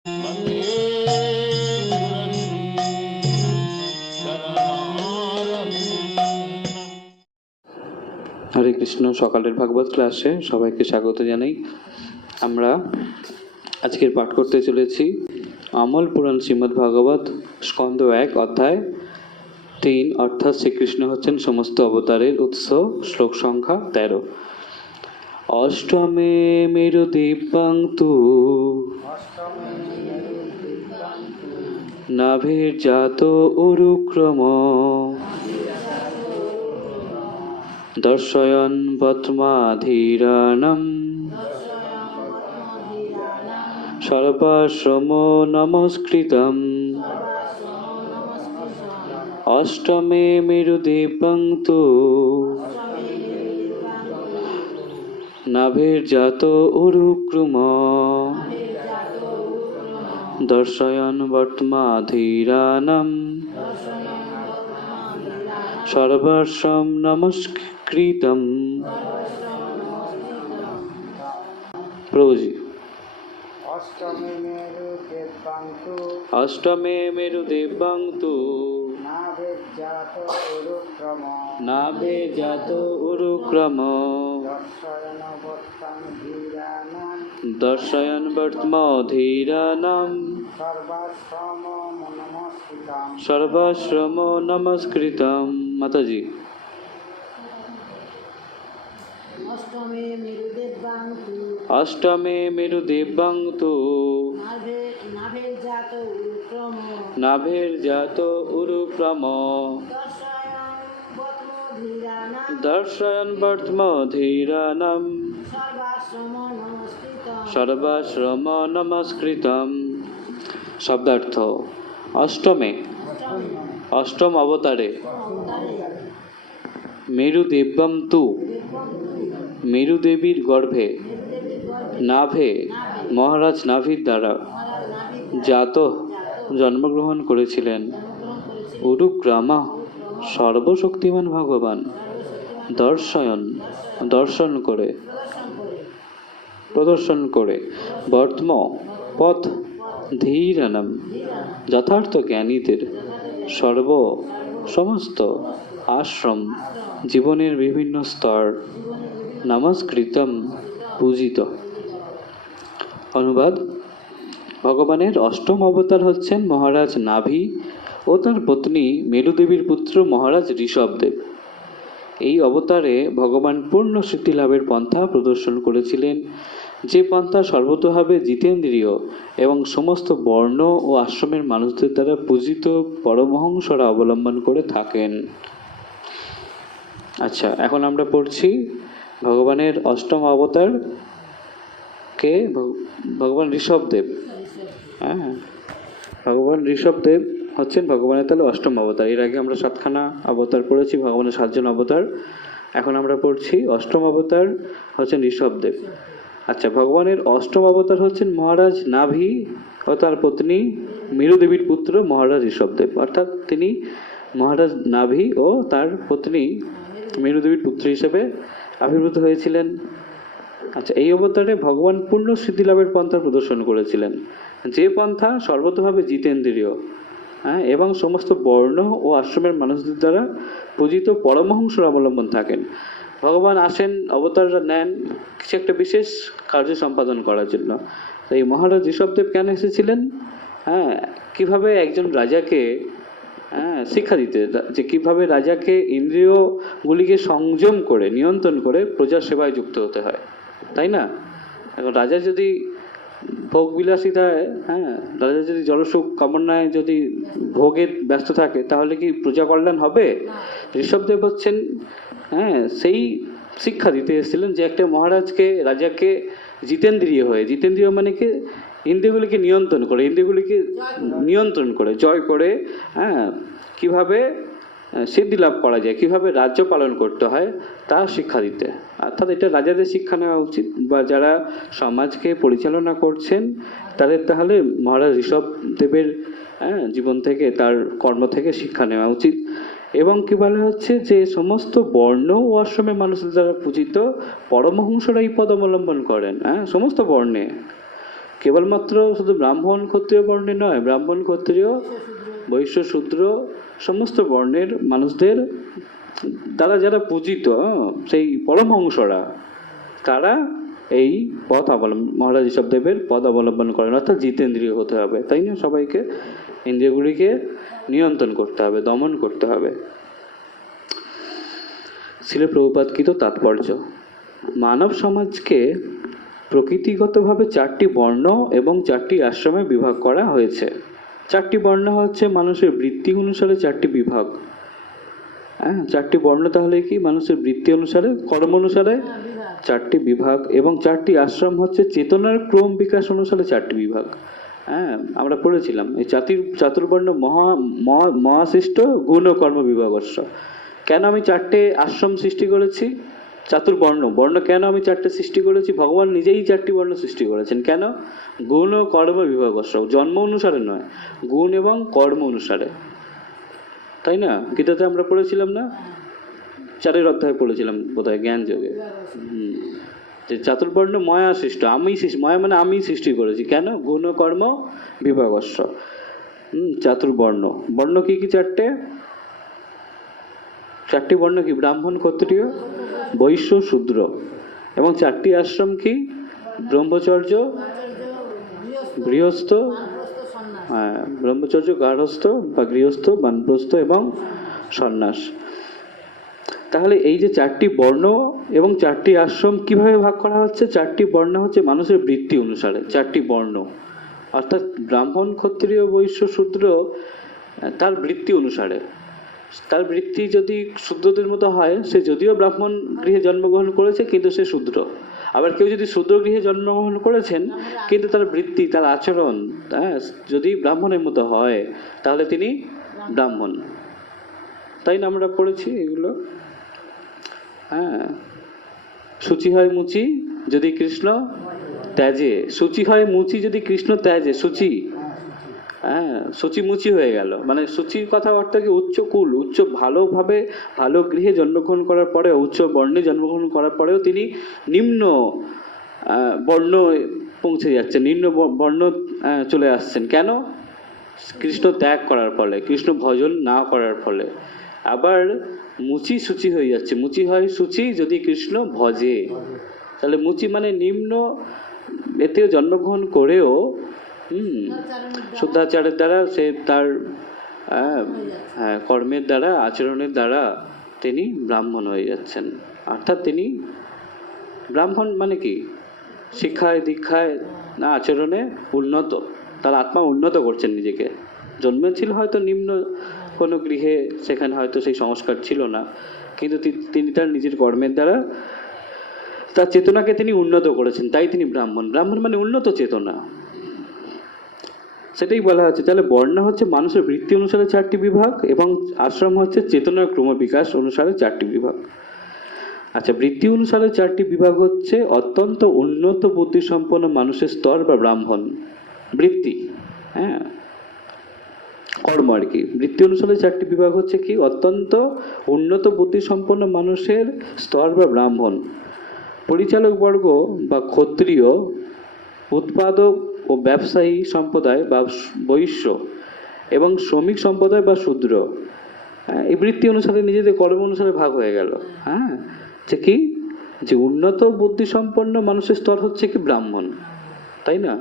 হরে কৃষ্ণ। সকালের ভাগবত ক্লাসে সবাইকে স্বাগত জানাই। আমরা আজকের পাঠ করতে চলেছি অমল পুরাণ শ্রীমদ্ ভাগবত স্কন্দ 1 অধ্যায় 3, অর্থাৎ শ্রীকৃষ্ণ হচ্ছেন সমস্ত অবতারের উৎস। শ্লোক সংখ্যা 13। অষ্টমে মেরু দিব্যাংতু নাভির্জাত উরুক্রম দর্শয়ন বত্মাধীরাণম সর্বাশ্রম নমস্কৃতম। অষ্টমে মেরুদিব্যাংতু নাভির্জাত উরুক্রম দর্শয়ন বত্মাধীরাণম সর্বাশ্রম নমস্কৃতম। প্রভুজি। অষ্টমে মেরু দিব্যাংতু নাভির্জাত উরুক্রম দর্শয়ন বত্মাধীরাণম সর্বাশ্রম নমস্কৃতম। মাতাজি। অষ্টমে মেরু দিব্যাংতু নাভির্জাত উরুক্রম দর্শয়ন বত্মাধীরাণম সর্বাশ্রম নমস্কৃতম। শব্দার্থ: অষ্টমে, অষ্টম অবতারে, মেরু দিব্যাংতু, মেরু দেবীর গর্ভে, নাভে মহারাজ নাভির দ্বারা, জাত জন্মগ্রহণ করেছিলেন, উরুক্রামা সর্বশক্তিমান ভগবান, দর্শয়ন দর্শন করে, প্রদর্শন করে, বর্তম পথ, ধীরানম যথার্থ জ্ঞানীদের, সমস্ত আশ্রম জীবনের বিভিন্ন স্তর, নমস্কৃতম পূজিত। অনুবাদ: ভগবানের অষ্টম অবতার হচ্ছেন মহারাজ নাভি ও তার পত্নী মেরুদেবীর পুত্র মহারাজ ঋষভদেব। এই অবতারে ভগবান পূর্ণ সিদ্ধি লাভের পন্থা প্রদর্শন করেছিলেন, যে পন্থা সর্বতোভাবে জিতেন্দ্রীয় এবং সমস্ত বর্ণ ও আশ্রমের মানুষদের দ্বারা পূজিত পরমহংসরা অবলম্বন করে থাকেন। আচ্ছা, এখন আমরা পড়ছি ভগবানের অষ্টম অবতার কে, ভগবান ঋষভদেব। হ্যাঁ, ভগবান ঋষভদেব হচ্ছেন ভগবানের তাহলে অষ্টম অবতার। এর আগে আমরা 7খানা অবতার পড়েছি, ভগবানের 7জন অবতার। এখন আমরা পড়ছি অষ্টম অবতার হচ্ছেন ঋষভদেব। আচ্ছা, ভগবানের অষ্টম অবতার হচ্ছেন মহারাজ নাভি ও তার পত্নী মেরুদেবীর পুত্র মহারাজ ঋষভদেব, অর্থাৎ তিনি মহারাজ নাভি ও তার পত্নী মেরুদেবীর পুত্র হিসেবে আবির্ভূত হয়েছিলেন। আচ্ছা, এই অবতারে ভগবান পূর্ণ সিদ্ধি লাভের পন্থা প্রদর্শন করেছিলেন, যে পন্থা সর্বতোভাবে জিতেন্দ্রীয়, এবং সমস্ত বর্ণ ও আশ্রমের মানুষদের দ্বারা পূজিত পরমহংসর অবলম্বন থাকেন। ভগবান আসেন, অবতাররা নেন কিছু একটা বিশেষ কার্য সম্পাদন করার জন্য। এই মহারাজ ঋষভদেব কেন এসেছিলেন? কিভাবে একজন রাজাকে শিক্ষা দিতে, যে কিভাবে রাজাকে ইন্দ্রিয়গুলিকে সংযম করে, নিয়ন্ত্রণ করে প্রজার সেবায় যুক্ত হতে হয়, তাই না? এখন রাজা যদি ভোগ বিলাসিতায়, রাজা যদি জলসুখ কামনায় যদি ভোগের ব্যস্ত থাকে, তাহলে কি প্রজা কল্যাণ হবে? ঋষভদেব হচ্ছেন সেই শিক্ষা দিতে এসেছিলেন, যে একটা মহারাজকে, রাজাকে জিতেন্দ্রীয় হয়ে, জিতেন্দ্রীয় মানে কি, ইন্দ্রিয়গুলিকে নিয়ন্ত্রণ করে, জয় করে, কিভাবে সিদ্ধি লাভ করা যায়, কিভাবে রাজ্য পালন করতে হয়, তা শিক্ষা দিতে। অর্থাৎ এটা রাজাদের শিক্ষা নেওয়া উচিত, বা যারা সমাজকে পরিচালনা করছেন তাদের তাহলে মহারাজ ঋষভদেবের জীবন থেকে, তার কর্ম থেকে শিক্ষা নেওয়া উচিত। এবং কি বলা হচ্ছে, যে সমস্ত বর্ণ ও আশ্রমের মানুষদের দ্বারা পূজিত পরমহংসরা এই পদ অবলম্বন করেন, সমস্ত বর্ণে, কেবলমাত্র শুধু ব্রাহ্মণ ক্ষত্রিয় বর্ণে নয়, ব্রাহ্মণ ক্ষত্রিয় বৈশ্য শূদ্র সমস্ত বর্ণের মানুষদের তারা যারা পূজিত সেই পরমহংসরা তারা এই পথ অবলম্বন, মহারাজ ঋষভদেবের পথ অবলম্বন করেন, অর্থাৎ জিতেন্দ্রিয় হতে হবে, তাই না? সবাইকে ইন্দ্রিয়গুলিকে নিয়ন্ত্রণ করতে হবে, দমন করতে হবে। শিল প্রভুপাদকৃত তাৎপর্য: মানব সমাজকে প্রকৃতিগতভাবে 4টি বর্ণ এবং 4টি আশ্রমে বিভাগ করা হয়েছে। 4টি বর্ণ হচ্ছে মানুষের বৃত্তি অনুসারে 4টি বিভাগ। হ্যাঁ, 4টি বর্ণ তাহলে কি? মানুষের বৃত্তি অনুসারে, কর্ম অনুসারে 4টি বিভাগ, এবং 4টি আশ্রম হচ্ছে চেতনার ক্রম বিকাশ অনুসারে 4টি বিভাগ। হ্যাঁ, আমরা পড়েছিলাম এই চাতুর্বর্ণ মহাশিষ্ট গুণ ও কর্ম বিভাগস্য। কেন আমি 4টে আশ্রম সৃষ্টি করেছি? চাতুর্বর্ণ বর্ণ কেন আমি 4টে সৃষ্টি করেছি? ভগবান নিজেই 4টি বর্ণ সৃষ্টি করেছেন। কেন? গুণ ও কর্ম বিভাগস্য, জন্ম অনুসারে নয়, গুণ এবং কর্ম অনুসারে, তাই না? গীতাতে আমরা পড়েছিলাম না, 4 অধ্যায় পড়েছিলাম বোধহয়, জ্ঞান যোগে, যে চাতুর্বর্ণ ময়া সৃষ্ট, ময়া মানে আমি সৃষ্টি করেছি। কেন? গুণ ও কর্ম বিভাগস্য। চাতুর্বর্ণ বর্ণ কি কি? 4টি বর্ণ কি? ব্রাহ্মণ ক্ষত্রিয় বৈশ্য শূদ্র। এবং 4টি আশ্রম কি? ব্রহ্মচর্য, গৃহস্থ, হ্যাঁ, ব্রহ্মচর্য, গার্হস্থ বা গৃহস্থ, বানপ্রস্থ এবং সন্ন্যাস। তাহলে এই যে 4টি বর্ণ এবং 4টি আশ্রম কিভাবে ভাগ করা হচ্ছে? 4টি বর্ণ হচ্ছে মানুষের বৃত্তি অনুসারে 4টি বর্ণ, অর্থাৎ ব্রাহ্মণ ক্ষত্রিয় বৈশ্য শূদ্র তার বৃত্তি অনুসারে। তার বৃত্তি যদি শূদ্রদের মতো হয়, সে যদিও ব্রাহ্মণ গৃহে জন্মগ্রহণ করেছে কিন্তু সে শূদ্র। আবার কেউ যদি শূদ্র গৃহে জন্মগ্রহণ করেছেন কিন্তু তার বৃত্তি, তার আচরণ যদি ব্রাহ্মণের মতো হয় তাহলে তিনি ব্রাহ্মণ, তাই না? আমরা পড়েছি এগুলো। হ্যাঁ, সূচি হয় মুচি যদি কৃষ্ণ ত্যাজে, সূচি হয় মুচি যদি কৃষ্ণ ত্যাজে, সূচি, হ্যাঁ, সূচি মুচি হয়ে গেল। মানে সূচির কথা অর্থ কি? উচ্চ কুল, উচ্চ ভালোভাবে ভালো গৃহে জন্মগ্রহণ করার পরেও, উচ্চ বর্ণে জন্মগ্রহণ করার পরেও তিনি নিম্ন বর্ণ পৌঁছে যাচ্ছেন, নিম্ন বর্ণ চলে আসছেন। কেন? কৃষ্ণ ত্যাগ করার ফলে, কৃষ্ণ ভজন না করার ফলে। আবার মুচি সূচি হয়ে যাচ্ছে, মুচি হয় সূচি যদি কৃষ্ণ ভজে। তাহলে মুচি মানে নিম্ন এতেও জন্মগ্রহণ করেও শুদ্ধাচারের দ্বারা সে তার কর্মের দ্বারা, আচরণের দ্বারা তিনি ব্রাহ্মণ হয়ে যাচ্ছেন। অর্থাৎ তিনি ব্রাহ্মণ মানে কি? শিক্ষায় দীক্ষায় না আচরণে উন্নত, তার আত্মা উন্নত করছেন নিজেকে। জন্মেছিল হয়তো নিম্ন কোনো গৃহে, সেখানে হয়তো সেই সংস্কার ছিল না, কিন্তু তিনি তার নিজের কর্মের দ্বারা তার চেতনাকে তিনি উন্নত করেছেন, তাই তিনি ব্রাহ্মণ। ব্রাহ্মণ মানে উন্নত চেতনা, সেটাই বলা হচ্ছে। তাহলে বর্ণ হচ্ছে মানুষের বৃত্তি অনুসারে 4টি বিভাগ, এবং আশ্রম হচ্ছে চেতনার ক্রম বিকাশ অনুসারে 4টি বিভাগ। আচ্ছা, বৃত্তি অনুসারে 4টি বিভাগ হচ্ছে অত্যন্ত উন্নত বুদ্ধিসম্পন্ন মানুষের স্তর বা ব্রাহ্মণ। বৃত্তি, হ্যাঁ, কর্ম আর কি। বৃত্তি অনুসারে 4টি বিভাগ হচ্ছে কি? অত্যন্ত উন্নত বুদ্ধিসম্পন্ন মানুষের স্তর বা ব্রাহ্মণ, পরিচালক বর্গ বা ক্ষত্রিয়, উৎপাদক ও ব্যবসায়ী সম্প্রদায় বা বৈশ্য, এবং শ্রমিক সম্প্রদায় বা শূদ্র। এই বৃত্তি অনুসারে নিজেদের কর্ম অনুসারে ভাগ হয়ে গেল। হ্যাঁ, যে কি? যে উন্নত বুদ্ধিসম্পন্ন মানুষের স্তর হচ্ছে কি? ব্রাহ্মণ, তাই না?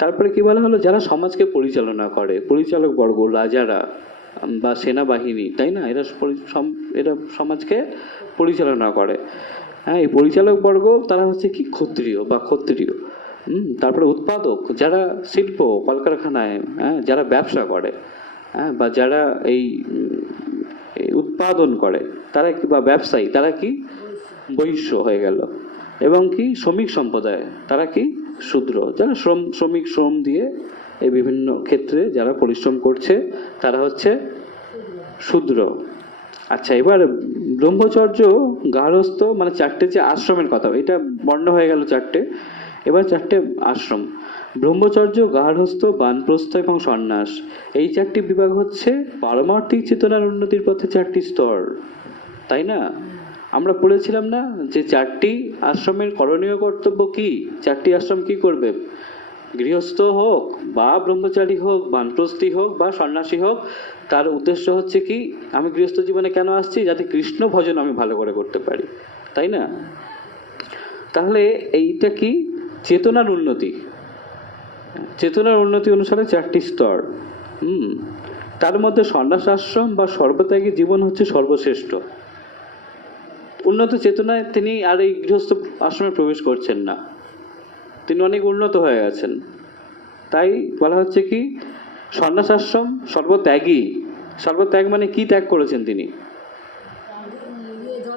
তারপরে কি বলা হলো? যারা সমাজকে পরিচালনা করে, পরিচালক বর্গ, রাজারা বা সেনাবাহিনী, তাই না? এরা সমাজকে পরিচালনা করে। হ্যাঁ, এই পরিচালক বর্গ তারা হচ্ছে কি? ক্ষত্রিয় বা ক্ষত্রিয়। তারপরে উৎপাদক, যারা শিল্প কলকারখানায়, যারা ব্যবসা করে, বা যারা এই উৎপাদন করে, তারা কি? বা ব্যবসায়ী, তারা কি? বৈশ্য হয়ে গেল। এবং কি? শ্রমিক সম্প্রদায়, তারা কি? শূদ্র। যারা শ্রমিক, শ্রম দিয়ে এই বিভিন্ন ক্ষেত্রে যারা পরিশ্রম করছে তারা হচ্ছে শূদ্র। আচ্ছা, এবার ব্রহ্মচর্য, গার্হস্থ, মানে 4টে যে আশ্রমের কথা, এটা বর্ণ হয়ে গেল 4টে। এবার 4টে আশ্রম: ব্রহ্মচর্য, গার্হস্থ, বানপ্রস্থ এবং সন্ন্যাস। এই 4টি বিভাগ হচ্ছে পারমার্থিক চেতনার উন্নতির পথে 4টি স্তর, তাই না? আমরা পড়েছিলাম না যে 4টি আশ্রমের করণীয় কর্তব্য কি? 4টি আশ্রম কি করবে? গৃহস্থ হোক বা ব্রহ্মচারী হোক বানপ্রস্থী হোক বা সন্ন্যাসী হোক, তার উদ্দেশ্য হচ্ছে কি, আমি গৃহস্থ জীবনে কেন আসছি, যাতে কৃষ্ণ ভজন আমি ভালো করে করতে পারি, তাই না? তাহলে এইটা কি চেতনার উন্নতি। চেতনার উন্নতি অনুসারে 4টি স্তর। তার মধ্যে সন্ন্যাস আশ্রম বা সর্বত্যাগী জীবন হচ্ছে সর্বশ্রেষ্ঠ। উন্নত চেতনায় তিনি আর এই গৃহস্থ আশ্রমে প্রবেশ করছেন না, তিনি অনেক উন্নত হয়ে গেছেন। তাই বলা হচ্ছে কি সন্ন্যাস আশ্রম সর্বত্যাগী। সর্বত্যাগ মানে কি ত্যাগ করেছেন তিনি?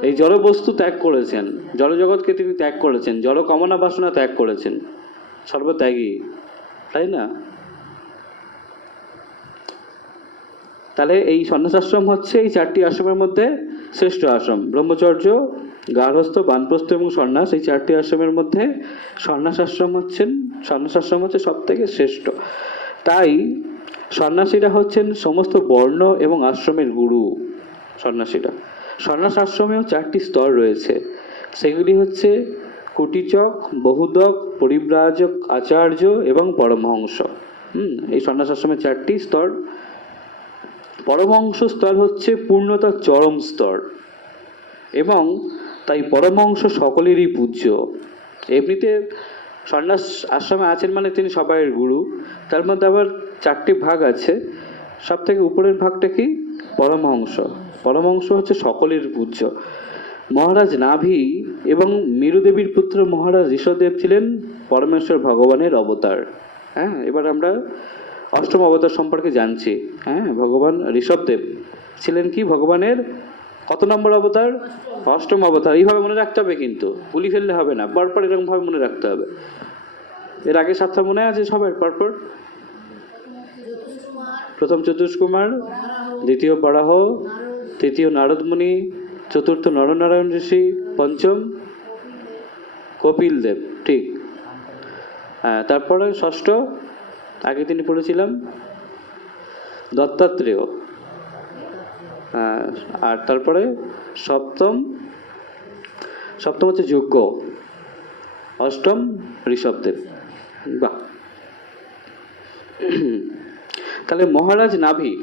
এই জড় বস্তু ত্যাগ করেছেন, জড় জগৎকে তিনি ত্যাগ করেছেন, জড় কামনা বাসনা ত্যাগ করেছেন, সর্বত্যাগী, তাই না? তাহলে এই সন্ন্যাস আশ্রম হচ্ছে এই 4টি আশ্রমের মধ্যে শ্রেষ্ঠ আশ্রম। ব্রহ্মচর্য, গার্হস্থ, বানপ্রস্থ এবং সন্ন্যাস, এই 4টি আশ্রমের মধ্যে সন্ন্যাস আশ্রম হচ্ছে সব থেকে শ্রেষ্ঠ। তাই সন্ন্যাসীরা হচ্ছেন সমস্ত বর্ণ এবং আশ্রমের গুরু। সন্ন্যাস আশ্রমেও 4টি স্তর রয়েছে, সেগুলি হচ্ছে কুটিচক, বহুদক, পরিব্রাজক, আচার্য এবং পরমহংস। এই সন্ন্যাস আশ্রমের 4টি স্তর। পরমহংস স্তর হচ্ছে পূর্ণতার চরম স্তর, এবং তাই পরমহংস সকলেরই পূজ্য। এমনিতে সন্ন্যাস আশ্রমে আছেন মানে তিনি সবাইয়ের গুরু। তার মধ্যে আবার 4টি ভাগ আছে। সব থেকে উপরের ভাগটা কি? পরমহংস। পরমহংস হচ্ছে সকলের পূজ্য। মহারাজ নাভি এবং মেরুদেবীর পুত্র মহারাজ ঋষভদেব ছিলেন পরমেশ্বর ভগবানের অবতার। হ্যাঁ, এবার আমরা অষ্টম অবতার সম্পর্কে জানছি। হ্যাঁ, ভগবান ঋষভদেব ছিলেন কি ভগবানের কত নম্বর অবতার? অষ্টম অবতার। এইভাবে মনে রাখতে হবে, কিন্তু ভুলি ফেললে হবে না, পরপর এরকম ভাবে মনে রাখতে হবে। এর আগে 7টা মনে আছে সবার পরপর? প্রথম চতুষ্কুমার, দ্বিতীয় বরাহ, তৃতীয় নারদ মুনি, চতুর্থ নরনারায়ণ ঋষি, পঞ্চম কপিল দেব, ঠিক। হ্যাঁ, তারপরে ষষ্ঠ আগে তিনি পড়েছিলাম দত্তাত্রেয়। আর তারপরে সপ্তম হচ্ছে যজ্ঞ, অষ্টম ঋষভদেব। বাহ। তাহলে মহারাজ নাভি,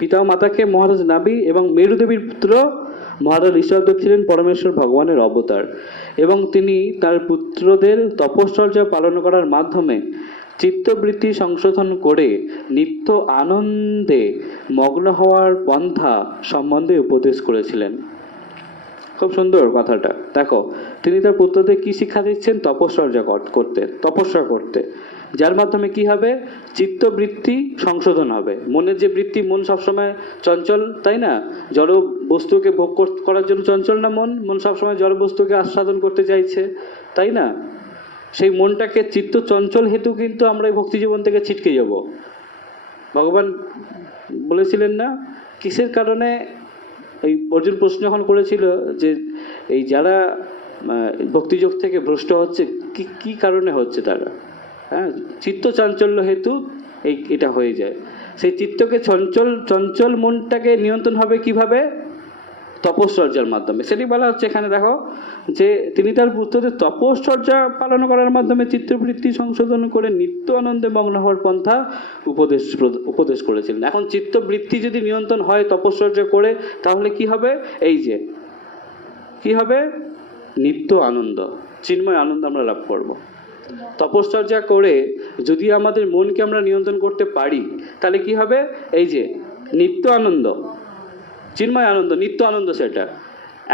পিতা মাতাকে মহারাজ নাভি এবং মেরুদেবীর পুত্র মহারাজ ঋষভদেব ছিলেন পরমেশ্বর ভগবানের অবতার, এবং তিনি তার পুত্রদের তপশ্চর্যা পালন করার মাধ্যমে চিত্তবৃত্তি সংশোধন করে নিত্য আনন্দে মগ্ন হওয়ার পন্থা সম্বন্ধে উপদেশ করেছিলেন। খুব সুন্দর কথাটা। দেখো, তিনি তার পুত্রদের কি শিক্ষা দিচ্ছেন? তপস্যা করতে, যার মাধ্যমে কি হবে? চিত্তবৃত্তি সংশোধন হবে। মনের যে বৃত্তি, মন সবসময় চঞ্চল, তাই না? জড় বস্তুকে ভোগ করার জন্য চঞ্চল না মন সবসময় জড় বস্তুকে আস্বাদন করতে চাইছে, তাই না? সেই মনটাকে চিত্ত চঞ্চল হেতু কিন্তু আমরা এই ভক্তি জীবন থেকে ছিটকে যাব। ভগবান বলেছিলেন না, কিসের কারণে? এই অর্জুন প্রশ্ন যখন করেছিল যে এই যারা ভক্তিযোগ থেকে ভ্রষ্ট হচ্ছে, কি কারণে হচ্ছে তারা? হ্যাঁ, চিত্ত চাঞ্চল্য হেতু এটা হয়ে যায়। সেই চিত্তকে চঞ্চল মনটাকে নিয়ন্ত্রণ হবে কিভাবে? তপশ্চর্যার মাধ্যমে। সেটি বলা হচ্ছে এখানে। দেখো যে তিনি তার পুত্রদের তপশ্চর্যা পালন করার মাধ্যমে চিত্তবৃত্তি সংশোধন করে নিত্য আনন্দে মগ্ন হওয়ার পন্থা উপদেশ করেছিলেন। এখন চিত্তবৃত্তি যদি নিয়ন্ত্রণ হয় তপশ্চর্যা করে, তাহলে কি হবে? এই যে কি হবে? নিত্য আনন্দ, চিন্ময় আনন্দ আমরা লাভ করব। তপশ্চর্যা করে যদি আমাদের মনকে আমরা নিয়ন্ত্রণ করতে পারি, তাহলে কি হবে? এই যে নিত্য আনন্দ, চিন্ময় আনন্দ, নিত্য আনন্দ। সেটা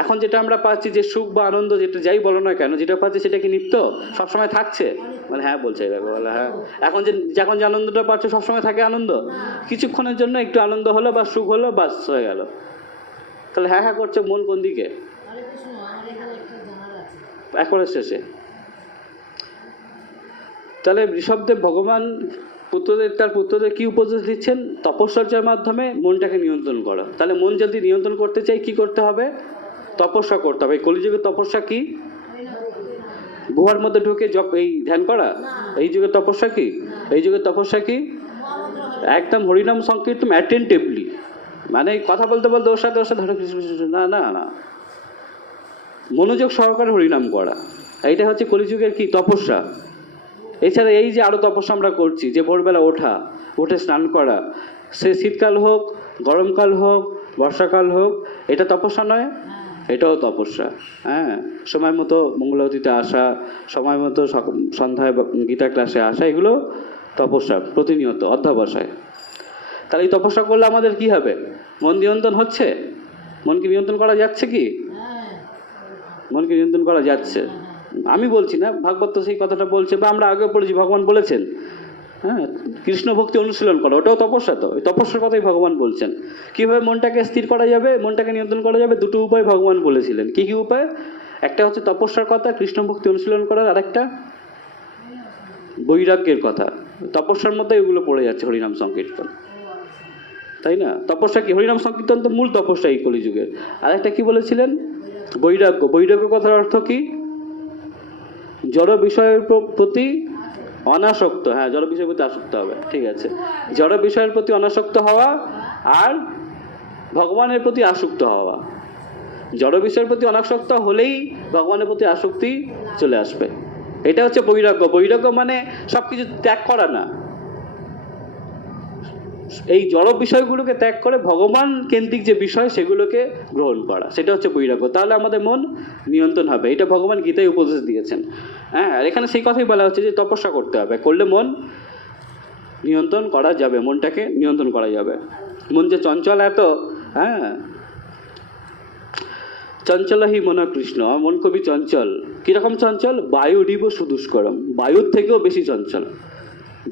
এখন যেটা আমরা পাচ্ছি, যে সুখ বা আনন্দ, যেটা যাই বলো না কেন, যেটা পাচ্ছি সেটা কি নিত্য? সবসময় থাকছে? মানে হ্যাঁ বলছে, বলে হ্যাঁ। এখন যে আনন্দটা পাচ্ছে সবসময় থাকে আনন্দ? কিছুক্ষণের জন্য একটু আনন্দ হলো বা সুখ হলো, বাস হয়ে গেল। তাহলে হ্যাঁ করছে মন কোন দিকে? একবারে শেষে। তাহলে ঋষভদেব ভগবান তার পুত্রদের কি উপদেশ দিচ্ছেন? তপস্যার মাধ্যমে মনটাকে নিয়ন্ত্রণ করা। তাহলে মন যদি নিয়ন্ত্রণ করতে চাই কি করতে হবে? তপস্যা করতে হবে। কলিযুগের তপস্যা কি? গুহার মধ্যে ঢুকে এই ধ্যান করা? এই যুগের তপস্যা কি? এই যুগের তপস্যা কি? একদম হরিনাম সংকীর্তন অ্যাটেন্টিভলি, মানে কথা বলতে বলতে ওর সাথে ধরে না, মনোযোগ সহকারে হরিনাম করা। এইটা হচ্ছে কলিযুগের কি? তপস্যা। এছাড়া এই যে আরো তপস্যা আমরা করছি, যে ভোরবেলা ওঠা, উঠে স্নান করা, সে শীতকাল হোক, গরমকাল হোক, বর্ষাকাল হোক, এটা তপস্যা নয়? এটাও তপস্যা। হ্যাঁ, সময় মতো মঙ্গলারতিতে আসা, সময় মতো সন্ধ্যায় গীতা ক্লাসে আসা, এগুলো তপস্যা, প্রতিনিয়ত অধ্যবসায়। তাহলে এই তপস্যা করলে আমাদের কি হবে? মন নিয়ন্ত্রণ হচ্ছে? মনকে নিয়ন্ত্রণ করা যাচ্ছে কি? মনকে নিয়ন্ত্রণ করা যাচ্ছে। আমি বলছি না, ভাগবত তো সেই কথাটা বলছে, বা আমরা আগেও পড়েছি, ভগবান বলেছেন, হ্যাঁ, কৃষ্ণ ভক্তি অনুশীলন করো, ওটাও তপস্যা। তো এই তপস্যার কথাই ভগবান বলছেন। কিভাবে মনটাকে স্থির করা যাবে, মনটাকে নিয়ন্ত্রণ করা যাবে, দুটো উপায় ভগবান বলেছিলেন। কি কি উপায়? একটা হচ্ছে তপস্যার কথা, কৃষ্ণ ভক্তি অনুশীলন করার, আর একটা বৈরাগ্যের কথা। তপস্যার মধ্যে এগুলো পড়ে যাচ্ছে, হরিনাম সংকীর্তন, তাই না? তপস্যা কি? হরিনাম সংকীর্তন তো মূল তপস্যা এই কলিযুগের। আর একটা কি বলেছিলেন? বৈরাগ্য। বৈরাগ্য কথার অর্থ কি? জড় বিষয়ের প্রতি অনাসক্ত। হ্যাঁ, জড় বিষয়ের প্রতি আসক্ত হবে, ঠিক আছে। জড় বিষয়ের প্রতি অনাসক্ত হওয়া আর ভগবানের প্রতি আসক্ত হওয়া। জড় বিষয়ের প্রতি অনাসক্ত হলেই ভগবানের প্রতি আসক্তি চলে আসবে। এটা হচ্ছে বৈরাগ্য। বৈরাগ্য মানে সবকিছু ত্যাগ করা না, এই জড় বিষয়গুলোকে ত্যাগ করে ভগবান কেন্দ্রিক যে বিষয় সেগুলোকে গ্রহণ করা, সেটা হচ্ছে বৈরাগ্য। তাহলে আমাদের মন নিয়ন্ত্রণ হবে। এটা ভগবান গীতায় উপদেশ দিয়েছেন। হ্যাঁ, আর এখানে সেই কথাই বলা হচ্ছে যে তপস্যা করতে হবে, করলে মন নিয়ন্ত্রণ করা যাবে, মনটাকে নিয়ন্ত্রণ করা যাবে। মন যে চঞ্চল এত, হ্যাঁ, চঞ্চল হি মন কৃষ্ণ, আমার মন খুবই চঞ্চল। কিরকম চঞ্চল? বায়ুরিব সুদুষ্করম, বায়ুর থেকেও বেশি চঞ্চল।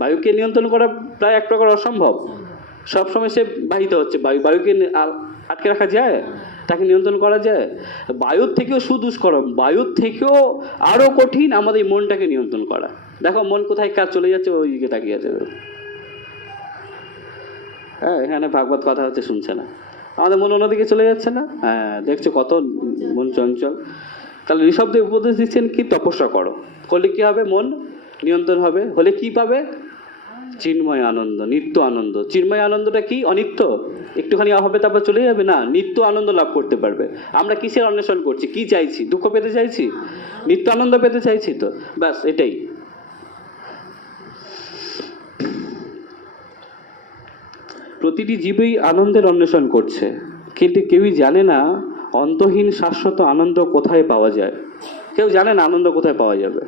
বায়ুকে নিয়ন্ত্রণ করা প্রায় এক প্রকার অসম্ভব। সবসময় সে বাহিত হচ্ছে। বায়ুকে আটকে রাখা যায়? তাকে নিয়ন্ত্রণ করা যায়? বায়ুর থেকেও সুদুষ্করম, বায়ুর থেকেও আরো কঠিন আমাদের এই মনটাকে নিয়ন্ত্রণ করা। দেখো মন কোথায় কাজ চলে যাচ্ছে, ওই দিকে তাকিয়ে আছে। হ্যাঁ, এখানে ভাগবত কথা হচ্ছে, শুনছে না, আমাদের মন অন্যদিকে চলে যাচ্ছে না? হ্যাঁ, দেখছো কত মন চঞ্চল। তাহলে ঋষভদেব উপদেশ দিচ্ছেন কি? তপস্যা করো, করলে কি হবে? মন নিয়ন্ত্রণ হবে। হলে কি পাবে? চিন্ময় আনন্দ, নিত্য আনন্দ। চিন্ময় আনন্দটা কি? অনিত্য, একটুখানি হবে তারপর চলে যাবে না, নিত্য আনন্দ লাভ করতে পারবে। আমরা কিসের অন্বেষণ করছি? কি চাইছি? দুঃখ পেতে চাইছি? নিত্য আনন্দ পেতে চাইছি। তো ব্যাস এটাই। প্রতিটি জীবই আনন্দের অন্বেষণ করছে, কিন্তু কেউই জানে না অন্তহীন শাশ্বত আনন্দ কোথায় পাওয়া যায়। কেউ জানে না আনন্দ কোথায় পাওয়া যাবে।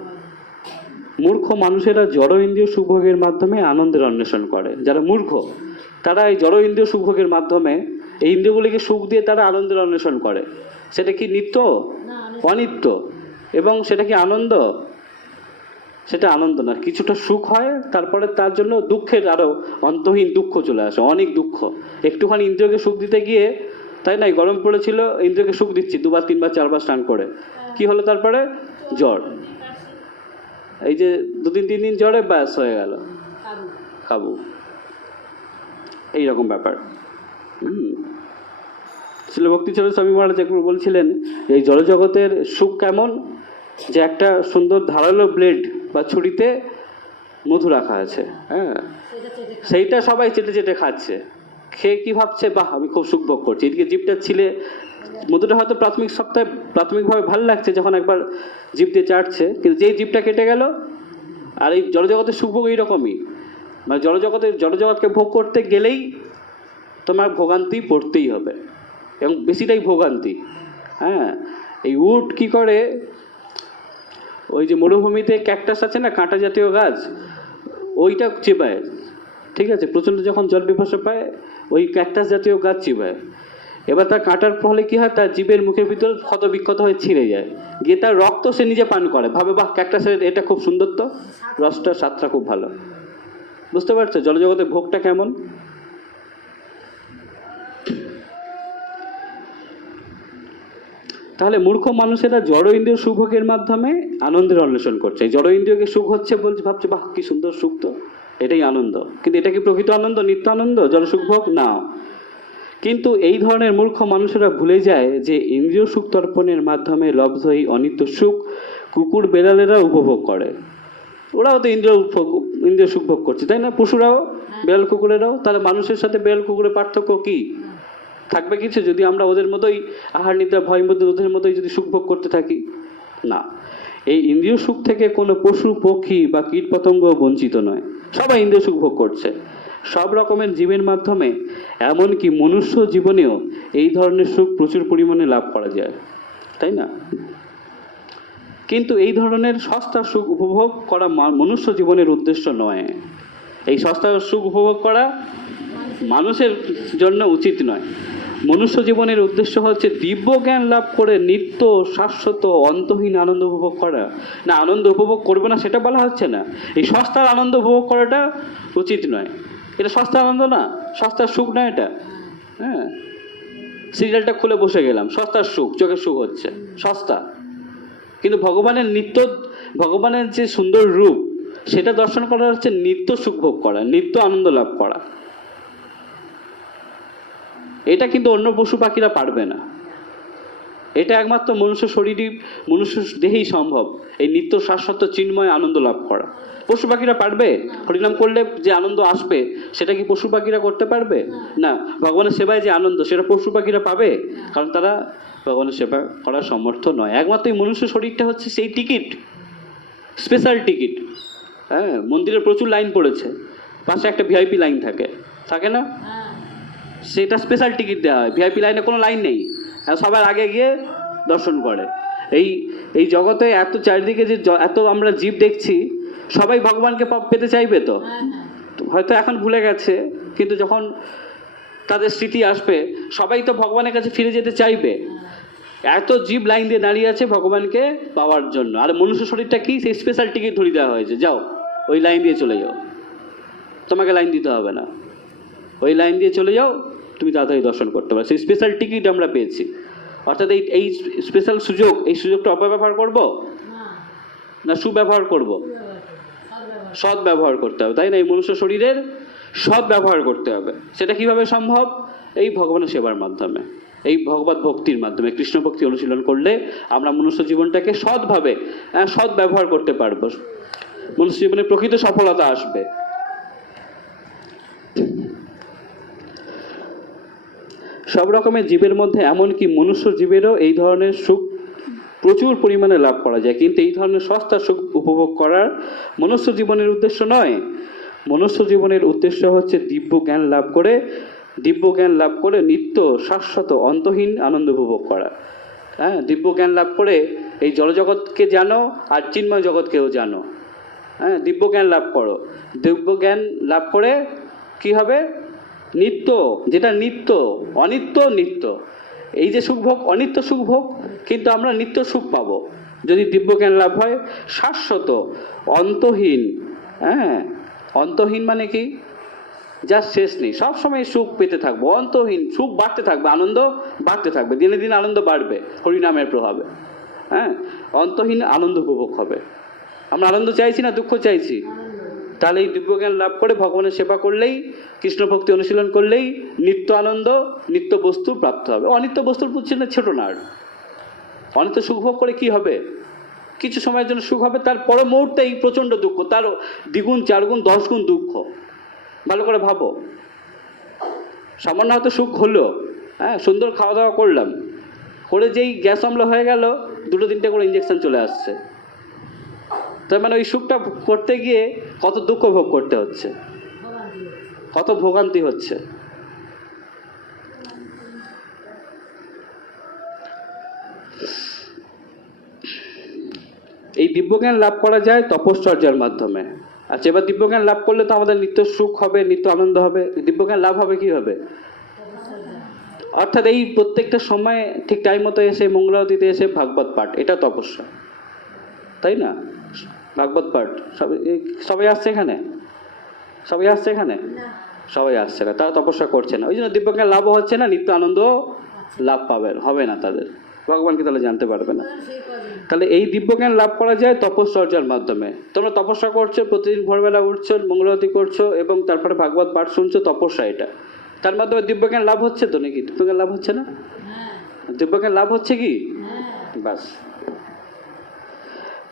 মূর্খ মানুষেরা জড় ইন্দ্রিয় সুখভোগের মাধ্যমে আনন্দের অন্বেষণ করে। যারা মূর্খ তারা এই জড় ইন্দ্রিয় সুখভোগের মাধ্যমে, এই ইন্দ্রিয়গুলিকে সুখ দিয়ে তারা আনন্দের অন্বেষণ করে। সেটা কি নিত্য? অনিত্য। এবং সেটা কি আনন্দ? সেটা আনন্দ না। কিছুটা সুখ হয়, তারপরে তার জন্য দুঃখের আরো অন্তহীন দুঃখ চলে আসে, অনেক দুঃখ। একটুখানি ইন্দ্রিয়কে সুখ দিতে গিয়ে, তাই না, গরম পড়েছিল, ইন্দ্রিয়কে সুখ দিচ্ছি, 2বার 3বার 4বার স্নান করে, কি হলো তারপরে? জ্বর। এই যে 2 দিন 3 দিন জ্বরে ব্যাস হয়ে গেল কাবু। এইরকম ব্যাপার। শিল ভক্তিচরণ স্বামী মহারাজ একবার বলছিলেন, এই জড়জগতের সুখ কেমন? যে একটা সুন্দর ধারালো ব্লেড বা ছুরিতে মধু রাখা আছে, হ্যাঁ, সেইটা সবাই চেটে চেটে খাচ্ছে। খেয়ে কি ভাবছে? বাহ, আমি খুব সুখ ভোগ করছি। এদিকে জিভটা ছিলে, মধুটা হয়তো প্রাথমিকভাবে ভালো লাগছে যখন একবার জিভ দিয়ে চাটছে, কিন্তু যেই জিভটা কেটে গেল। আর এই জড়জগতের সুখ ভোগ এইরকমই, মানে জড়জগৎকে ভোগ করতে গেলেই তোমার ভোগান্তি পড়তেই হবে, এবং বেশিটাই ভোগান্তি। হ্যাঁ, এই উট কি করে, ওই যে মরুভূমিতে ক্যাকটাস আছে না, কাঁটা জাতীয় গাছ, ওইটা চিবায়, ঠিক আছে, প্রচণ্ড যখন জল পিপাসা পায় ওই ক্যাকটাস জাতীয় গাছ চিবায়। এবার তার কাঁটার ফলে কি হয়? তার জীবের মুখের ভিতর ক্ষত বিক্ষত হয়ে ছিঁড়ে যায়, গিয়ে তার রক্ত সে নিজে পান করে, ভাবে বাহ, ক্যাকটাসের এটা খুব সুন্দর, তো রসটা স্বাদটা খুব ভালো। বুঝতে পারছো জলজগতের ভোগটা কেমন? তাহলে মূর্খ মানুষেরা জড় ইন্দ্রিয় সুখভোগের মাধ্যমে আনন্দের অন্বেষণ করছে। জড় ইন্দ্রিয়কে সুখ হচ্ছে বলছে, ভাবছে বাহ কি সুন্দর সুখ, তো এটাই আনন্দ। কিন্তু এটা কি প্রকৃত আনন্দ, নিত্য আনন্দ, জড় সুখভোগ না? কিন্তু এই ধরনের মূর্খ মানুষেরা ভুলে যায় যে ইন্দ্রিয় সুখ তর্পণের মাধ্যমে লব্ধ এই অনিত্য সুখ কুকুর বেড়ালেরা উপভোগ করে। ওরাও তো ইন্দ্রিয় সুখ ভোগ করছে, তাই না? পশুরাও, বেড়াল কুকুরেরাও। তাহলে মানুষের সাথে বেড়াল কুকুরের পার্থক্য কি থাকবে কিছু, যদি আমরা ওদের মতোই আহার নিদ্রা ভয় মধ্যে ওদের মতোই যদি সুখ ভোগ করতে থাকি? না। এই ইন্দ্রিয় সুখ থেকে কোনো পশু পক্ষী বা কীট পতঙ্গ বঞ্চিত নয়, সবাই ইন্দ্রিয় সুখ ভোগ করছে। সব রকমের জীবের মাধ্যমে এমনকি মনুষ্য জীবনেও এই ধরনের সুখ প্রচুর পরিমাণে লাভ করা যায়, তাই না? কিন্তু এই ধরনের সস্তা সুখ উপভোগ করা মনুষ্য জীবনের উদ্দেশ্য নয়। এই সস্তা সুখ উপভোগ করা মানুষের জন্য উচিত নয়। মনুষ্য জীবনের উদ্দেশ্য হচ্ছে দিব্য জ্ঞান লাভ করে নিত্য শাশ্বত অন্তহীন আনন্দ উপভোগ করা। না, আনন্দ উপভোগ করবে না সেটা বলা হচ্ছে না, এই সস্তার আনন্দ উপভোগ করাটা উচিত নয়। এটা সস্তার আনন্দ না, সস্তার সুখ না এটা। হ্যাঁ, সিরিয়ালটা খুলে বসে গেলাম, সস্তার সুখ, চোখের সুখ হচ্ছে সস্তা। কিন্তু ভগবানের নিত্য, ভগবানের যে সুন্দর রূপ সেটা দর্শন করা হচ্ছে নিত্য সুখ ভোগ করা, নিত্য আনন্দ লাভ করা। এটা কিন্তু অন্য পশু পাখিরা পারবে না। এটা একমাত্র মনুষ্য শরীরই, মনুষ্য দেহেই সম্ভব এই নিত্য শাশ্বত চিন্ময় আনন্দ লাভ করা। পশু পাখিরা পারবে? হরিনাম করলে যে আনন্দ আসবে সেটা কি পশু পাখিরা করতে পারবে? না। ভগবানের সেবায় যে আনন্দ সেটা পশু পাখিরা পাবে? কারণ তারা ভগবানের সেবা করার সমর্থ নয়। একমাত্র এই মনুষ্য শরীরটা হচ্ছে সেই টিকিট, স্পেশাল টিকিট। হ্যাঁ, মন্দিরে প্রচুর লাইন পড়েছে, পাশে একটা ভিআইপি লাইন থাকে, থাকে না? সেটা স্পেশাল টিকিট দেওয়া হয়। ভিআইপি লাইনে কোনো লাইন নেই, সবার আগে গিয়ে দর্শন করে। এই জগতে এত চারিদিকে যে এত আমরা জীব দেখছি, সবাই ভগবানকে পেতে চাইবে তো? হয়তো এখন ভুলে গেছে, কিন্তু যখন তাদের স্মৃতি আসবে সবাই তো ভগবানের কাছে ফিরে যেতে চাইবে। এত জীব লাইন দিয়ে দাঁড়িয়ে আছে ভগবানকে পাওয়ার জন্য। আর মনুষ্য শরীরটা কি? সেই স্পেশাল টিকিট ধরিয়ে দেওয়া হয়েছে, যাও ওই লাইন দিয়ে চলে যাও, তোমাকে লাইন দিতে হবে না, ওই লাইন দিয়ে চলে যাও, তুমি তাড়াতাড়ি দর্শন করতে পারো। সেই স্পেশাল টিকিট আমরা পেয়েছি। অর্থাৎ এই স্পেশাল সুযোগ, এই সুযোগটা অপব্যবহার করব না সুব্যবহার করব? সৎ ব্যবহার করতে হবে, তাই না? এই মনুষ্য শরীরের সৎ ব্যবহার করতে হবে। সেটা কিভাবে সম্ভব? এই ভগবানের সেবার মাধ্যমে, এই ভগবত ভক্তির মাধ্যমে, কৃষ্ণ ভক্তি অনুশীলন করলে আমরা মনুষ্য জীবনটাকে সৎভাবে সৎ ব্যবহার করতে পারবো। মনুষ্য জীবনে প্রকৃত সফলতা আসবে। সব রকমের জীবের মধ্যে এমনকি মনুষ্য জীবেরও এই ধরনের সুখ প্রচুর পরিমাণে লাভ করা যায়, কিন্তু এই ধরনের সস্তা সুখ উপভোগ করার মনুষ্য জীবনের উদ্দেশ্য নয়। মনুষ্য জীবনের উদ্দেশ্য হচ্ছে দিব্য জ্ঞান লাভ করে নিত্য শাশ্বত অন্তহীন আনন্দ উপভোগ করা। হ্যাঁ, দিব্য জ্ঞান লাভ করে এই জড়জগৎকে জানো আর চিন্ময় জগৎকেও জানো। হ্যাঁ, দিব্য জ্ঞান লাভ করো। দিব্য জ্ঞান লাভ করে কি হবে? নিত্য, যেটা নিত্য, অনিত্য নিত্য। এই যে সুখভোগ অনিত্য সুখভোগ, কিন্তু আমরা নিত্য সুখ পাবো যদি দিব্য জ্ঞান লাভ হয়। শাশ্বত অন্তহীন, হ্যাঁ, অন্তহীন মানে কি? যার শেষ নেই, সবসময় সুখ পেতে থাকবো, অন্তহীন সুখ বাড়তে থাকবে, আনন্দ বাড়তে থাকবে, দিনে দিনে আনন্দ বাড়বে হরিনামের প্রভাবে। হ্যাঁ, অন্তহীন আনন্দ উপভোগ হবে। আমরা আনন্দ চাইছি না দুঃখ চাইছি? তাহলে এই দিব্যজ্ঞান লাভ করে ভগবানের সেবা করলেই, কৃষ্ণ ভক্তি অনুশীলন করলেই নিত্য আনন্দ, নিত্য বস্তু প্রাপ্ত হবে। অনিত্য বস্তুর বুঝছেন না, ছোট না। আর অনিত্য সুখ ভোগ করে কি হবে? কিছু সময়ের জন্য সুখ হবে, তার পরে মুহূর্তে এই প্রচণ্ড দুঃখ, তার দ্বিগুণ, চারগুণ, 10 গুণ দুঃখ। ভালো করে ভাবো, সামান্য হয়তো সুখ হলো, হ্যাঁ, সুন্দর খাওয়া দাওয়া করলাম, করে যেই গ্যাস অম্ল হয়ে গেল, 2-3টে করে ইঞ্জেকশন চলে আসছে। তার মানে ওই সুখটা করতে গিয়ে কত দুঃখ ভোগ করতে হচ্ছে, কত ভোগান্তি হচ্ছে। এই দিব্যজ্ঞান লাভ করা যায় তপশ্চর্যার মাধ্যমে। আচ্ছা, এবার দিব্যজ্ঞান লাভ করলে তো আমাদের নিত্য সুখ হবে, নিত্য আনন্দ হবে। দিব্যজ্ঞান লাভ হবে কিভাবে? অর্থাৎ এই প্রত্যেকটা সময় ঠিক টাইম মতো এসে মঙ্গলারতিতে এসে ভাগবত পাঠ, এটা তপস্যা, তাই না? ভাগবত পাঠ সবাই আসছে এখানে? সবাই আসছে এখানে? সবাই আসছে না, তারা তপস্যা করছে না। ওই জন্য দিব্যজ্ঞান লাভও হচ্ছে না, নিত্য আনন্দ লাভ হবে না তাদের, ভগবানকে তাহলে জানতে পারবে না। তাহলে এই দিব্যজ্ঞান লাভ করা যায় তপশ্চর্যার মাধ্যমে। তোমরা তপস্যা করছো, প্রতিদিন ভোরবেলা উঠছো, মঙ্গলারতি করছো এবং তারপরে ভাগবত পাঠ শুনছো, তপস্যা এটা। তার মাধ্যমে দিব্যজ্ঞান লাভ হচ্ছে তো নাকি? দিব্যজ্ঞান লাভ হচ্ছে না? দিব্যজ্ঞান লাভ হচ্ছে কি? বাস।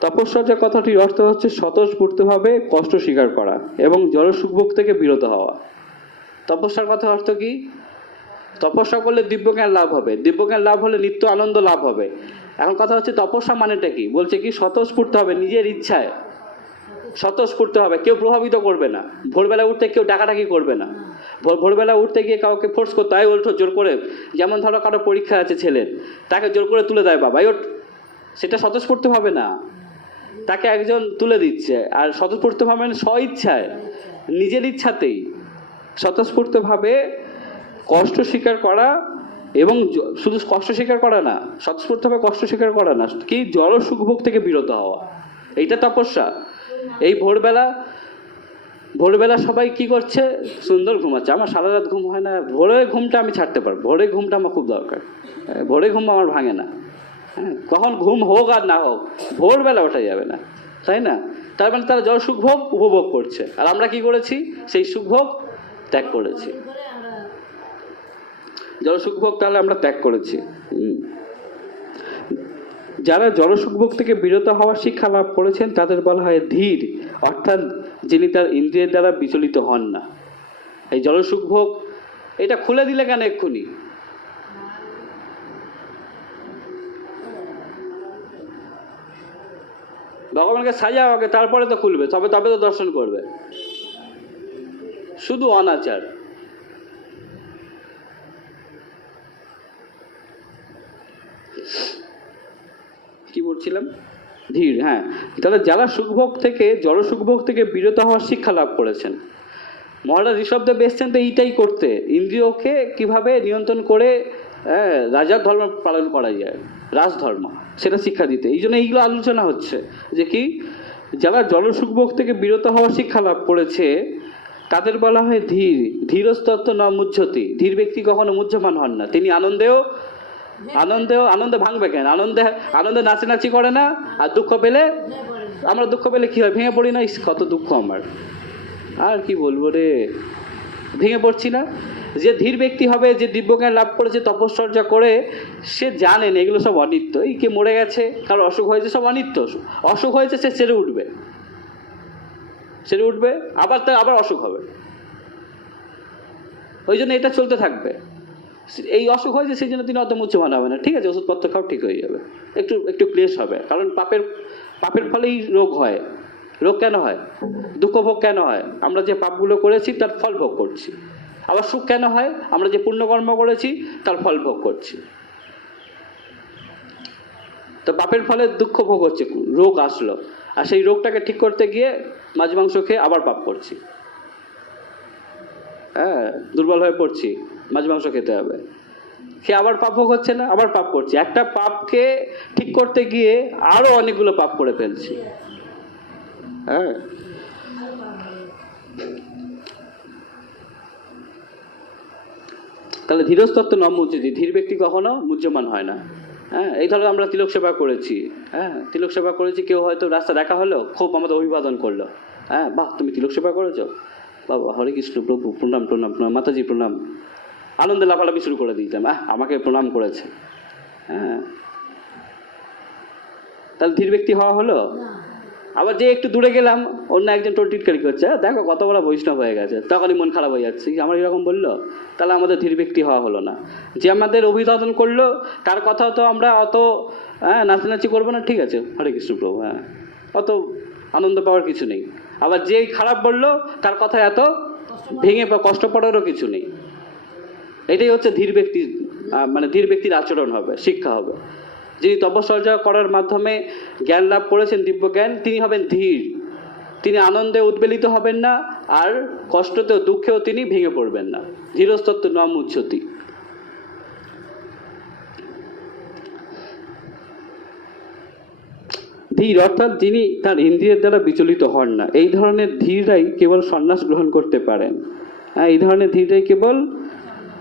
তপস্যা কথাটির অর্থ হচ্ছে স্বতঃস্ফূর্তভাবে কষ্ট স্বীকার করা এবং জড়সুখভোগ থেকে বিরত হওয়া। তপস্যার কথা অর্থ কি? তপস্যা করলে দিব্যজ্ঞান লাভ হবে, দিব্যজ্ঞান লাভ হলে নিত্য আনন্দ লাভ হবে। এখন কথা হচ্ছে তপস্যা মানেটা কি? বলছে কি স্বতঃস্ফূর্ত হবে, নিজের ইচ্ছায় স্বতঃস্ফূর্ত হবে, কেউ প্রভাবিত করবে না। ভোরবেলা উঠতে কেউ ডাকাডাকি করবে না, ভোরবেলা উঠতে গিয়ে কাউকে ফোর্স করতে হয় ওঠো জোর করে। যেমন ধরো কারো পরীক্ষা আছে ছেলের, তাকে জোর করে তুলে দেয় বাবা ওঠ, সেটা স্বতঃস্ফূর্ত হবে না, তাকে একজন তুলে দিচ্ছে। আর স্বতঃস্ফূর্ত ভাবে স্ব ইচ্ছায়, নিজের ইচ্ছাতেই স্বতঃস্ফূর্তভাবে কষ্ট স্বীকার করা, এবং শুধু কষ্ট স্বীকার করা না, স্বতঃস্ফূর্তভাবে কষ্ট স্বীকার করা না, কি জড় সুখভোগ থেকে বিরত হওয়া, এইটা তপস্যা। এই ভোরবেলা সবাই কি করছে? সুন্দর ঘুমাচ্ছে। আমার সারা রাত ঘুম হয় না, ভোরের ঘুমটা আমি ছাড়তে পারবো, ভোরের ঘুমটা আমার খুব দরকার। ভোরের ঘুম আমার ভাঙে না, হ্যাঁ, কখন ঘুম হোক আর না হোক ভোরবেলা ওঠা যাবে না, তাই না? তার মানে তারা জড় সুখভোগ উপভোগ করছে, আর আমরা কি করেছি? সেই সুখভোগ ত্যাগ করেছি। জড় সুখভোগ তাহলে আমরা ত্যাগ করেছি। যারা জড় সুখভোগ থেকে বিরত হওয়ার শিক্ষা লাভ করেছেন তাদের বলা হয় ধীর, অর্থাৎ যিনি তার ইন্দ্রিয়ের দ্বারা বিচলিত হন না। এই জড় সুখভোগ এটা খুলে দিলে কেন এক্ষুনি? ভগবানকে সাজাও আগে, তারপরে তো খুলবে, তবে তো দর্শন করবে। শুধু অনাচার। কি বলছিলাম? ধীর, হ্যাঁ। তাহলে যারা সুখভোগ থেকে, জড় সুখভোগ থেকে বিরত হওয়ার শিক্ষা লাভ করেছেন, মহারাজ ঋষভদেব এসছেন তো এইটাই করতে, ইন্দ্রিয়কে কিভাবে নিয়ন্ত্রণ করে রাজার ধর্ম পালন করা যায়, রাজধর্ম, সেটা শিক্ষা দিতে। এই জন্য এইগুলো আলোচনা হচ্ছে যে কি, যারা জড় সুখভোগ থেকে বিরত হওয়ার শিক্ষা লাভ করেছে তাদের বলা হয় ধীর। ধীরস্তত্ত্ব ন মুহ্যতি, ধীর ব্যক্তি কখনো মুহ্যমান হন না। তিনি আনন্দে ভাঙবে কেন? আনন্দে নাচানাচি করে না। আর দুঃখ পেলে, আমরা দুঃখ পেলে কি হয়? ভেঙে পড়ি না, কত দুঃখ আমার, আর কি বলবো রে, ভেঙে পড়ছি না। যে ধীর ব্যক্তি হবে, যে দিব্যজ্ঞান লাভ করেছে তপশ্চর্যা করে, সে জানেন এগুলো সব অনিত্য। এই কে মরে গেছে, কারো অসুখ হয়েছে, সব অনিত্য। অসুখ হয়েছে, সে সেরে উঠবে, আবার অসুখ হবে। ওই জন্য এটা চলতে থাকবে। এই অসুখ হয়েছে সেই জন্য তিনি অত মুহ্যমান হবে না, ঠিক আছে, ওষুধপত্র খাও, ঠিক হয়ে যাবে। একটু ক্লেশ হবে, কারণ পাপের ফলেই রোগ হয়। রোগ কেন হয়? দুঃখ ভোগ কেন হয়? আমরা যে পাপগুলো করেছি তার ফল ভোগ করছি। আবার সুখ কেন হয়? আমরা যে পুণ্যকর্ম করেছি তার ফল ভোগ করছি। তো পাপের ফলে দুঃখ ভোগ হচ্ছে, রোগ আসলো, আর সেই রোগটাকে ঠিক করতে গিয়ে মাছ মাংস খেয়ে আবার পাপ করছি। হ্যাঁ, দুর্বল হয়ে পড়ছি, মাছ মাংস খেতে হবে, খেয়ে আবার পাপ ভোগ হচ্ছে না, আবার পাপ করছি। একটা পাপকে ঠিক করতে গিয়ে আরো অনেকগুলো পাপ করে ফেলছি। হ্যাঁ, তাহলে ধীরস্তত্ত্ব ন মুহ্যতি, ধীর ব্যক্তি কখনো মুহ্যমান হয় না। হ্যাঁ, এই ধরো আমরা তিলক সেবা করেছি। হ্যাঁ, তিলক সেবা করেছি, কেউ হয়তো রাস্তা দেখা হলো, খুব আমাদের অভিবাদন করলো। হ্যাঁ, বাহ, তুমি তিলক সেবা করেছো, বাবা, হরে কৃষ্ণ, প্রভু প্রণাম, মাতাজি প্রণাম। আনন্দে লাফালাফি শুরু করে দিতাম, আমাকে প্রণাম করেছে। হ্যাঁ, তাহলে ধীর ব্যক্তি হওয়া হলো? আবার যে একটু দূরে গেলাম, অন্য একজন টিটকারি করছে, দেখো কত বড় বৈষ্ণব হয়ে গেছে, তখনই মন খারাপ হয়ে যাচ্ছে, আমার এরকম বললো, তাহলে আমাদের ধীর ব্যক্তি হওয়া হলো না। যে আমাদের অভিবাদন করলো তার কথা তো আমরা অত নাচানাচি করবো না, ঠিক আছে, হরে কৃষ্ণ প্রভু, হ্যাঁ, অত আনন্দ পাওয়ার কিছু নেই। আবার যে খারাপ বললো তার কথা এত ভেঙে কষ্ট পড়ারও কিছু নেই। এটাই হচ্ছে ধীর ব্যক্তির, মানে ধীর ব্যক্তির আচরণ হবে, শিক্ষা হবে। যিনি তপশ্চর্যা করার মাধ্যমে জ্ঞান লাভ করেছেন, দিব্য জ্ঞান, তিনি হবেন ধীর। তিনি আনন্দে উদ্বেলিত হবেন না, আর কষ্টতেও দুঃখেও তিনি ভেঙে পড়বেন না। ধীরস্তত্ত্ব ন মুহ্যতি। ধীর অর্থাৎ যিনি তার ইন্দ্রিয়ের দ্বারা বিচলিত হন না। এই ধরনের ধীররাই কেবল সন্ন্যাস গ্রহণ করতে পারেন। হ্যাঁ, এই ধরনের ধীররাই কেবল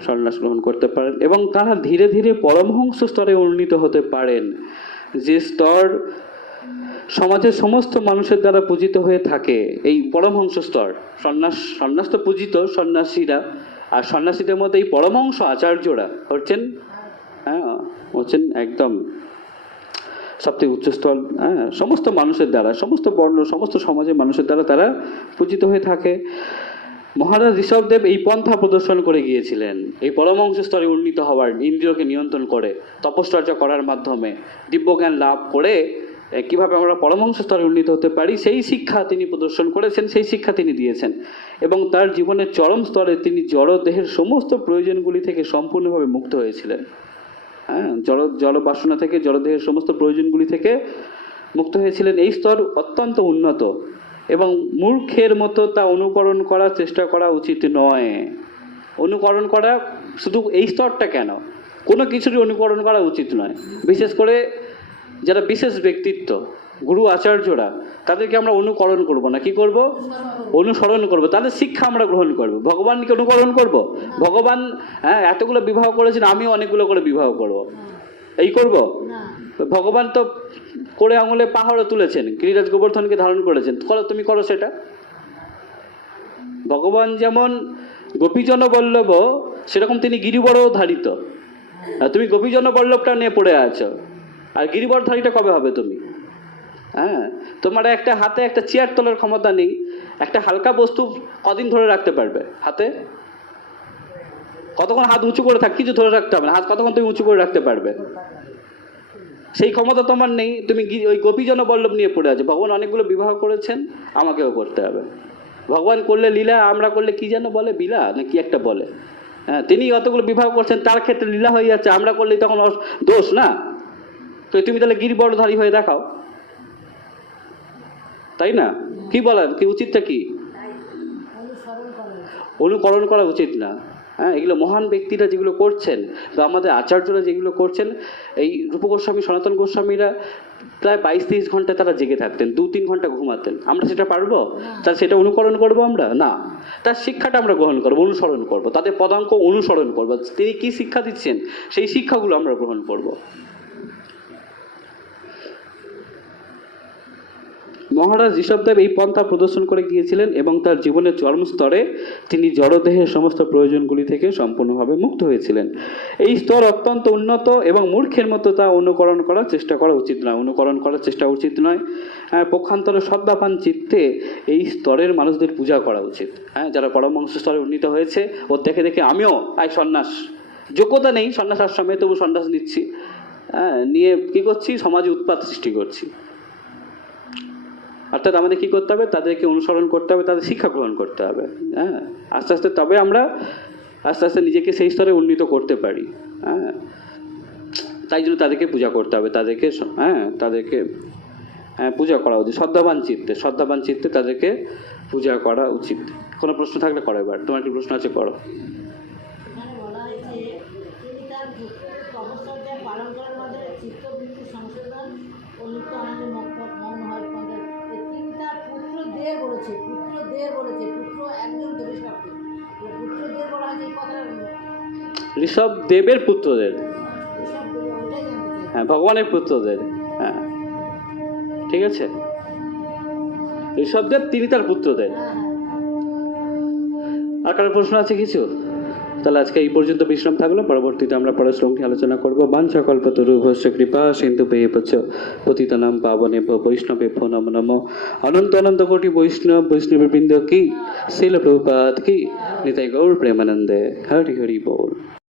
সন্ন্যাস গ্রহণ করতে পারেন, এবং তারা ধীরে ধীরে পরমহংস স্তরে উন্নীত হতে পারেন, যে স্তর সমাজের সমস্ত মানুষের দ্বারা পূজিত হয়ে থাকে। এই পরমহংস স্তর, সন্ন্যাস তো পূজিত, সন্ন্যাসীরা, আর সন্ন্যাসীদের মধ্যে এই পরমহংস আচার্যরা হচ্ছেন একদম সবথেকে উচ্চস্থল। হ্যাঁ, সমস্ত মানুষের দ্বারা, সমস্ত বর্ণ, সমস্ত সমাজের মানুষের দ্বারা তারা পূজিত হয়ে থাকে। মহারাজ ঋষভদেব এই পন্থা প্রদর্শন করে গিয়েছিলেন, এই পরমহংস স্তরে উন্নীত হওয়ার, ইন্দ্রিয়কে নিয়ন্ত্রণ করে তপশ্চর্যা করার মাধ্যমে দিব্যজ্ঞান লাভ করে কিভাবে আমরা পরমহংস স্তরে উন্নীত হতে পারি সেই শিক্ষা তিনি প্রদর্শন করেছেন, সেই শিক্ষা তিনি দিয়েছেন। এবং তার জীবনের চরম স্তরে তিনি জড় দেহের সমস্ত প্রয়োজনগুলি থেকে সম্পূর্ণভাবে মুক্ত হয়েছিলেন। হ্যাঁ, জড় বাসনা থেকে, জড়দেহের সমস্ত প্রয়োজনগুলি থেকে মুক্ত হয়েছিলেন। এই স্তর অত্যন্ত উন্নত এবং মূর্খের মতো তা অনুকরণ করার চেষ্টা করা উচিত নয়। অনুকরণ করা, শুধু এই স্তরটা কেন, কোনো কিছুরই অনুকরণ করা উচিত নয়। বিশেষ করে যারা বিশেষ ব্যক্তিত্ব, গুরু আচার্যরা, তাদেরকে আমরা অনুকরণ করব না, কি করব? অনুসরণ করব, তাদের শিক্ষা আমরা গ্রহণ করব। ভগবানকে অনুকরণ করব? ভগবান এতগুলো বিবাহ করেছেন, আমিও অনেকগুলো করে বিবাহ করব, এই করব? ভগবান তো করে আঙুলে পাহাড়ও তুলেছেন, গিরিরাজ গোবর্ধনকে ধারণ করেছেন, তুমি করো সেটা। ভগবান যেমন গোপীজন বল্লভ, সেরকম তিনি গিরিবরও ধারিত। তুমি গোপীজন বল্লভটা নিয়ে পড়ে আছো, আর গিরিবর ধারিটা কবে হবে তুমি? তোমার একটা হাতে একটা চেয়ার তোলার ক্ষমতা নেই, একটা হালকা বস্তু কদিন ধরে রাখতে পারবে হাতে? কতক্ষণ হাত উঁচু করে কিছু ধরে রাখতে হবে না, হাত কতক্ষণ তুমি উঁচু করে রাখতে পারবে? সেই ক্ষমতা তোমার নেই, তুমি ওই গোপীজন বল্লভ নিয়ে পড়ে আছো। ভগবান অনেকগুলো বিবাহ করেছেন, আমাকেও করতে হবে। ভগবান করলে লীলা, আমরা করলে কি যেন বলে, বিলা না কি একটা বলে। তিনি অতগুলো বিবাহ করছেন, তার ক্ষেত্রে লীলা হয়ে যাচ্ছে, আমরা করলেই তখন দোষ না? তো তুমি তাহলে গিরিবরধারী হয়ে দেখাও, তাই না? কি বলার, কি উচিতটা কি? অনুকরণ করা উচিত না। এগুলো মহান ব্যক্তিরা যেগুলো করছেন, বা আমাদের আচার্যরা যেগুলো করছেন, এই রূপ গোস্বামী, সনাতন গোস্বামীরা প্রায় 22-23 ঘন্টা তারা জেগে থাকতেন, 2-3 ঘন্টা ঘুমাতেন। আমরা সেটা পারবো? তাহলে সেটা অনুকরণ করবো আমরা? না, তার শিক্ষাটা আমরা গ্রহণ করবো, অনুসরণ করবো, তাদের পদাঙ্ক অনুসরণ করবো। তিনি কি শিক্ষা দিচ্ছেন সেই শিক্ষাগুলো আমরা গ্রহণ করবো। মহারাজ ঋষভদেব এই পন্থা প্রদর্শন করে গিয়েছিলেন এবং তার জীবনের চরম স্তরে তিনি জড়দেহের সমস্ত প্রয়োজনগুলি থেকে সম্পূর্ণভাবে মুক্ত হয়েছিলেন। এই স্তর অত্যন্ত উন্নত এবং মূর্খের মতো তা অনুকরণ করার চেষ্টা করা উচিত নয়, অনুকরণ করার চেষ্টা উচিত নয়। পক্ষান্তরে শ্রদ্ধাবান চিত্তে এই স্তরের মানুষদের পূজা করা উচিত। যারা পরমহংস স্তরে উন্নীত হয়েছে, ওর দেখে দেখে আমিও সন্ন্যাস, যোগ্যতা নেই সন্ন্যাস আশ্রমে, তবু সন্ন্যাস নিচ্ছি, নিয়ে কি করছি, সমাজে উৎপাত সৃষ্টি করছি। অর্থাৎ আমাদের কি করতে হবে, তাদেরকে অনুসরণ করতে হবে, তাদের শিক্ষা গ্রহণ করতে হবে। আস্তে আস্তে তবে আমরা আস্তে আস্তে নিজেকে সেই স্তরে উন্নীত করতে পারি। তাই জন্য তাদেরকে পূজা করতে হবে, তাদেরকে তাদেরকে পূজা করা উচিত। শ্রদ্ধাবান চিত্তে তাদেরকে পূজা করা উচিত। কোনো প্রশ্ন থাকলে করো, এবার তোমার কি প্রশ্ন আছে করো। ঋষভদেবের পুত্রদের, ভগবানের পুত্রদের, ঠিক আছে। ঋষভদেব তিনি তার পুত্রদের। আর কারো প্রশ্ন আছে কিছু? তাহলে আজকে এই পর্যন্ত বিশ্রাম থাকলো, পরবর্তীতে আমরা পরের শ্লোকটি আলোচনা করবো। বাঞ্ছা কল্পতরুভ্যশ্চ কৃপা সিন্ধুপেয়ঃ পতিতানাং পাবনেভ্যো বৈষ্ণবেভ্যো নমো নমঃ। অনন্ত অনন্ত কোটি বৈষ্ণববৃন্দ কি, শ্রীল প্রভুপাদ কি, নিতাই গৌর প্রেমানন্দে। হরি হরি বল।